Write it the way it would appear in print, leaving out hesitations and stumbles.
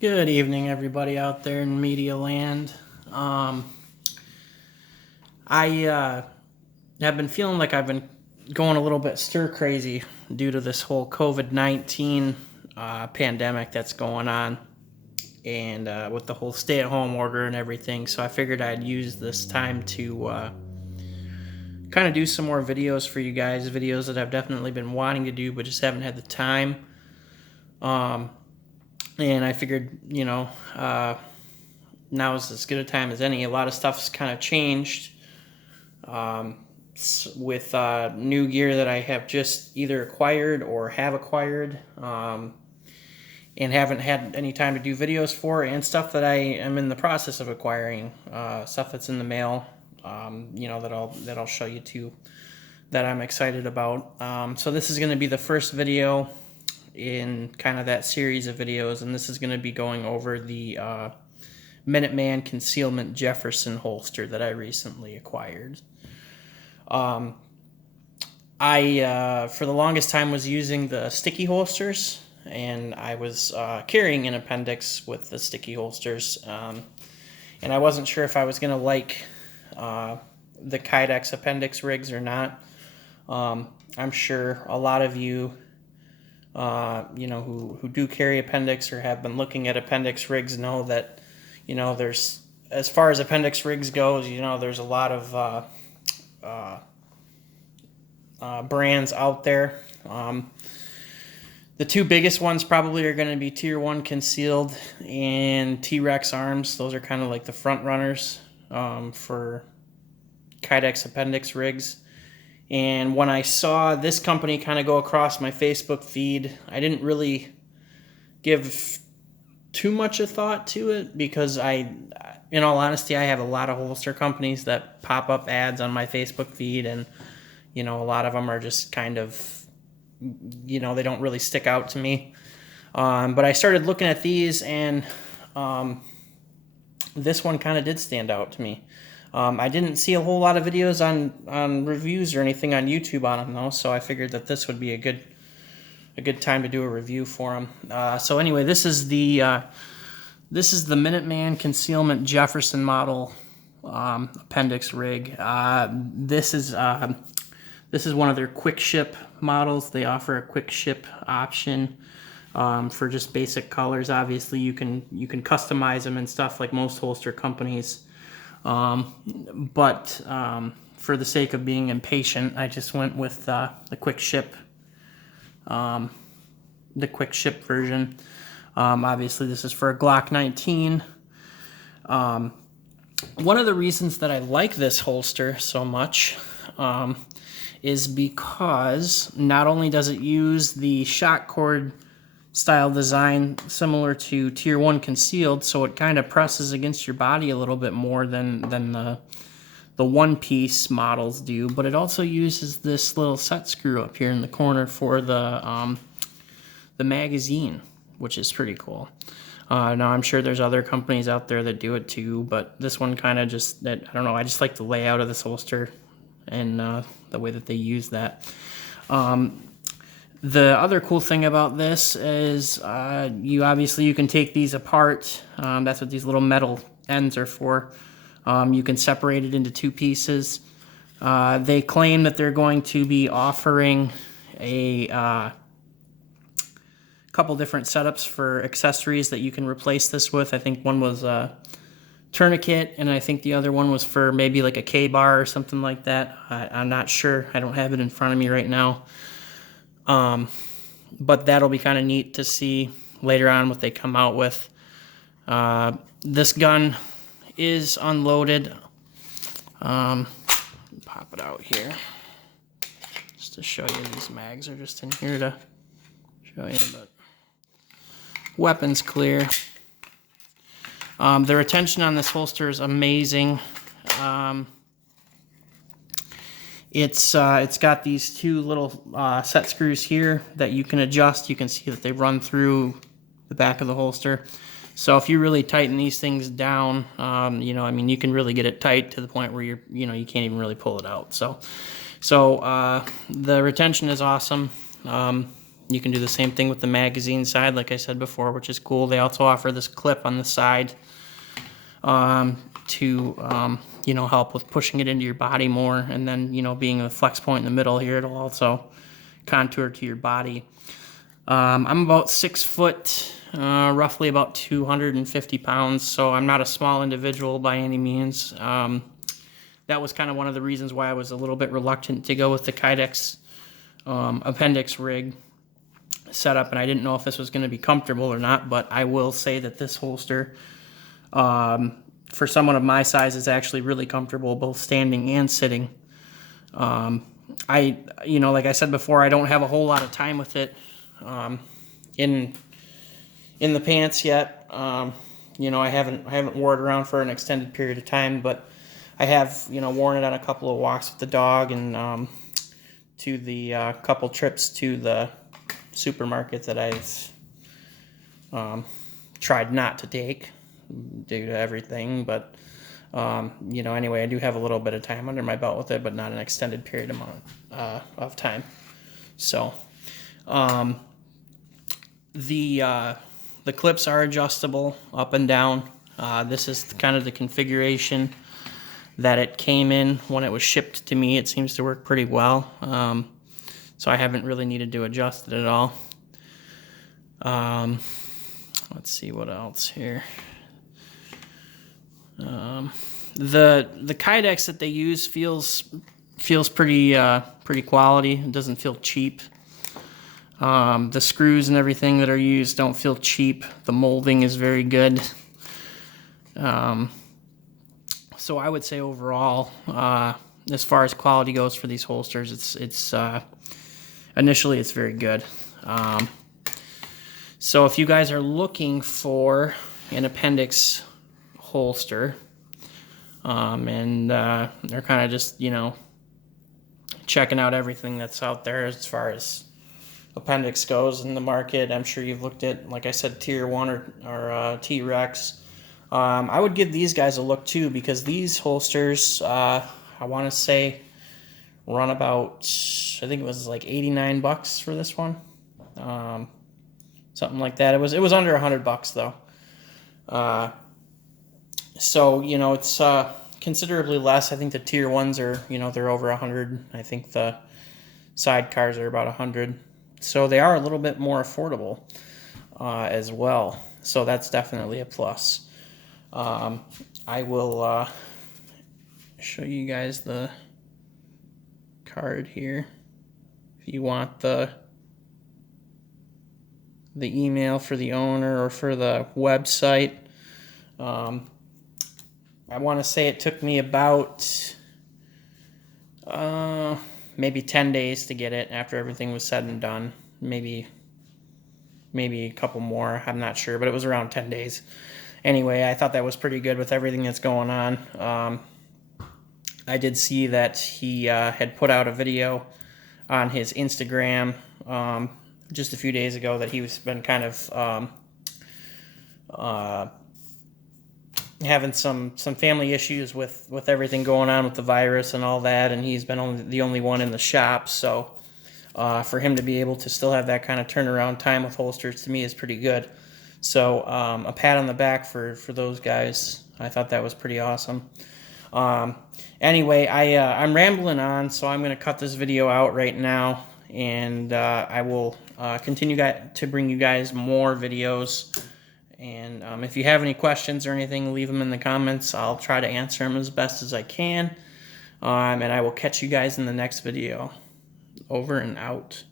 Good evening, everybody out there in media land. I have been feeling like I've been going a little bit stir crazy due to this whole COVID-19 pandemic that's going on, and with the whole stay-at-home order and everything. So I figured I'd use this time to kind of do some more videos for you guys, videos that I've definitely been wanting to do but just haven't had the time. And I figured, now is as good a time as any. A lot of stuff's kind of changed with new gear that I have just either acquired or have acquired, and haven't had any time to do videos for, and stuff that I am in the process of acquiring, stuff that's in the mail, that I'll show you too, that I'm excited about. So this is going to be the first video in kind of that series of videos, and this is going to be going over the Minuteman concealment Jefferson holster that I recently acquired. I for the longest time was using the sticky holsters, and I was carrying an appendix with the sticky holsters, and I wasn't sure if I was going to like the Kydex appendix rigs or not. I'm sure a lot of you who do carry appendix or have been looking at appendix rigs know that, there's, as far as appendix rigs goes, there's a lot of brands out there. The two biggest ones probably are going to be Tier 1 Concealed and T-Rex Arms. Those are kind of like the front runners for Kydex appendix rigs. And when I saw this company kind of go across my Facebook feed, I didn't really give too much a thought to it because in all honesty, I have a lot of holster companies that pop up ads on my Facebook feed, and, a lot of them are just kind of, they don't really stick out to me. But I started looking at these, and this one kind of did stand out to me. I didn't see a whole lot of videos on reviews or anything on YouTube on them, though, so I figured that this would be a good time to do a review for them. So anyway, this is the Minuteman Concealment Jefferson model appendix rig. This is one of their quick ship models. They offer a quick ship option for just basic colors. Obviously, you can customize them and stuff like most holster companies. But for the sake of being impatient, I just went with the quick ship version. Obviously, this is for a Glock 19. One of the reasons that I like this holster so much is because not only does it use the shock cord style design similar to Tier 1 Concealed, so it kind of presses against your body a little bit more than the one-piece models do, but it also uses this little set screw up here in the corner for the magazine, which is pretty cool. Now, I'm sure there's other companies out there that do it too, but this one kind of just, I don't know, I just like the layout of this holster and the way that they use that. The other cool thing about this is you can take these apart. That's what these little metal ends are for. You can separate it into two pieces. They claim that they're going to be offering a couple different setups for accessories that you can replace this with. I think one was a tourniquet, and I think the other one was for maybe like a K-bar or something like that. I'm not sure. I don't have it in front of me right now. But that'll be kind of neat to see later on what they come out with. This gun is unloaded. Pop it out here just to show you. These mags are just in here to show you, but weapon's clear. The retention on this holster is amazing. It's got these two little set screws here that you can adjust. You can see that they run through the back of the holster. So if you really tighten these things down, you can really get it tight to the point where you can't even really pull it out. So the retention is awesome. You can do the same thing with the magazine side, like I said before, which is cool. They also offer this clip on the side to help with pushing it into your body more, and then being the flex point in the middle here, it'll also contour to your body. I'm about 6 foot, roughly about 250 pounds, so I'm not a small individual by any means. That was kind of one of the reasons why I was a little bit reluctant to go with the Kydex appendix rig setup, and I didn't know if this was going to be comfortable or not, but I will say that this holster, for someone of my size, is actually really comfortable, both standing and sitting. Like I said before, I don't have a whole lot of time with it in the pants yet. I haven't worn it around for an extended period of time, but I have worn it on a couple of walks with the dog, and to the couple trips to the supermarket that I've tried not to take due to everything, but anyway, I do have a little bit of time under my belt with it, but not an extended period of time. So the clips are adjustable up and down. This is kind of the configuration that it came in when it was shipped to me. It seems to work pretty well, so I haven't really needed to adjust it at all. Let's see what else here. The Kydex that they use feels pretty quality. It doesn't feel cheap. The screws and everything that are used don't feel cheap. The molding is very good. So I would say overall, as far as quality goes for these holsters, it's initially it's very good. So if you guys are looking for an appendix holster, and they're kind of just checking out everything that's out there as far as appendix goes in the market, I'm sure you've looked at, like I said, Tier 1 or T-Rex. I would give these guys a look too, because these holsters, I want to say, run about, I think it was like $89 for this one, something like that. It was under $100 though. So it's considerably less. I think the Tier 1s are they're over 100. I think the sidecars are about 100. So they are a little bit more affordable as well. So that's definitely a plus. I will show you guys the card here. If you want the email for the owner or for the website, I want to say it took me about maybe 10 days to get it after everything was said and done. Maybe a couple more, I'm not sure, but it was around 10 days. Anyway, I thought that was pretty good with everything that's going on. I did see that he had put out a video on his Instagram just a few days ago that he's been kind of having some family issues with everything going on with the virus and all that, and he's been the only one in the shop. So for him to be able to still have that kind of turnaround time with holsters, to me, is pretty good. So a pat on the back for those guys. I thought that was pretty awesome. Anyway, I'm rambling on, so I'm going to cut this video out right now, and I will continue to bring you guys more videos. And if you have any questions or anything, leave them in the comments. I'll try to answer them as best as I can. And I will catch you guys in the next video. Over and out.